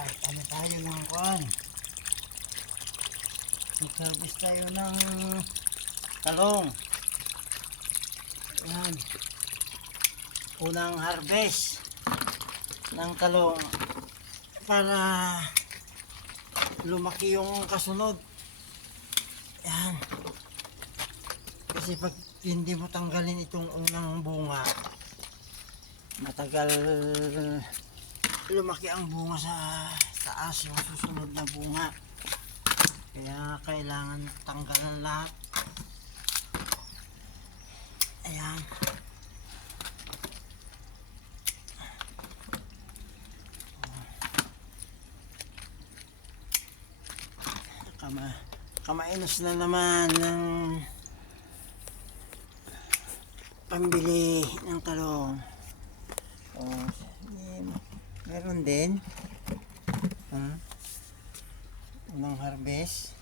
Alright, ano tayo ng kuan? Mag-harvest tayo ng talong. Yan. Unang harvest ng talong para lumaki yung kasunod. Yan. Kasi pag hindi mo tanggalin itong unang bunga, matagal lumaki ang bunga sa taas, yung susunod na bunga. Kaya kailangan tanggalan lahat. Ayan. Kamainos na naman ng pambili ng talong. Meron din unang harvest.